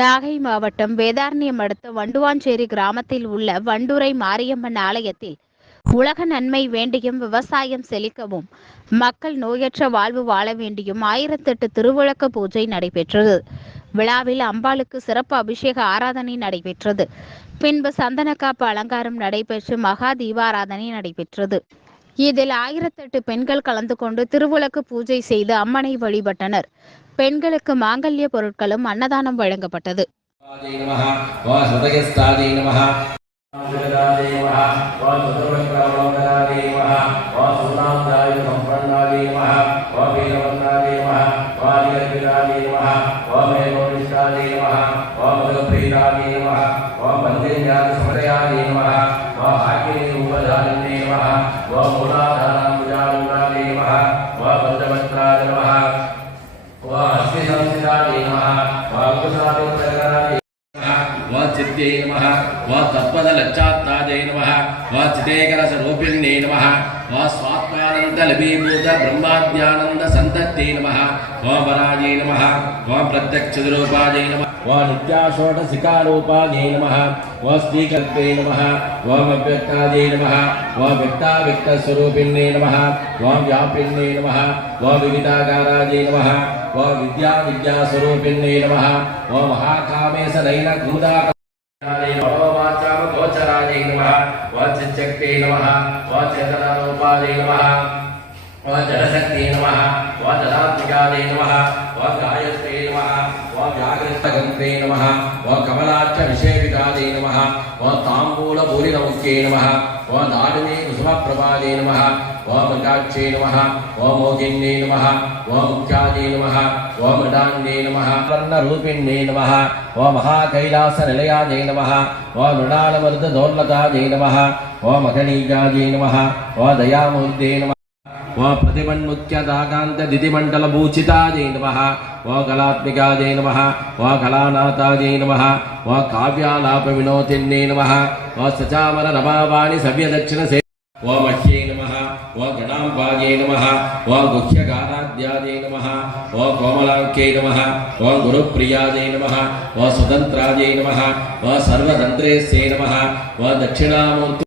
நாகை மாவட்டம் வேதாரண்யம் அடுத்த வண்டுவாஞ்சேரி கிராமத்தில் உள்ள வண்டுரை மாரியம்மன் ஆலயத்தில் உலக நன்மை வேண்டியும் விவசாயம் செழிக்கவும் மக்கள் நோயற்ற வாழ்வு வாழ வேண்டியும் 1008 திருவிளக்கு பூஜை நடைபெற்றது. விழாவில் அம்பாளுக்கு சிறப்பு அபிஷேக ஆராதனை நடைபெற்றது. பின்பு சந்தனக்காப்பு அலங்காரம் நடைபெற்று மகா தீபாராதனை நடைபெற்றது. இதில் 1008 பெண்கள் கலந்து கொண்டு திருவிளக்கு பூஜை செய்து அம்மனை வழிபட்டனர். பெண்களுக்கு மாங்கல்ய பொருட்களும் அன்னதானம் வழங்கப்பட்டது. चित्ते नमः वा तत्पदलच्चात्ताजै नमः वा चितेकरसरूपिण्ये नमः वा स्वात्मानन्दलभीभूत ब्रह्माद्यानन्द सन्तत्ते नमः वा वराजै नमः वा प्रत्यक्षरूपाजै नमः वा नित्याषोडशिखारूपाजै नमः वा श्रीकल्पे नमः वा अव्यक्ताजै नमः वा व्यक्ताव्यक्तस्वरूपिण्ये नमः वा व्यापिन्ये नमः वा विविधाकाराजै नमः वा विद्यास्वरूपिण्ये नमः वा महाकामेश नयन कुमुदा गोचराजै नमः वा चिच्चक्ते नमः वा चेतनारूपाजै नमः वा जलशक्ते नमः वा जलात्मिकाजै नमः वा गायत्रे नमः वा व्याघ्रगन्त्रे नमः वा कमलाच्च विषेविकाजै नमः वा ताम्बूलभूरिनमुख्ये नमः वा दाडिनी कुसुमप्रभाजै नमः वा मृगाक्षे नमः वा मोहिन्ये नमः वा मुख्याजै नमः वा मृडान्ये नमः वर्णरूपिण्ये नमः वा महाकैलासनिलयाजै नमः वा मृणालमर्ददोर्लताजै नमः वा मखनीजाजै नमः वा दयामूर्ते नमः वा प्रतिमन्मुख्यदाकान्तदितिमण्डलभूषिताजै नमः वा कलात्मिकाजै नमः वा कलानाथाजै नमः वा काव्यालापविनोदिन्ये नमः वा सचामररमावाणि सव्यदक्षिणसे वा मह्ये नमः वा गणाम्बायै नमः वा गुह्यगानाद्यायै नमः वा कोमलाङ्के नमः वा गुरुप्रियायै नमः वा स्वतन्त्रायै नमः वा सर्वतन्त्रेस्यै नमः वा दक्षिणामूर्ति